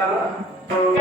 Yeah.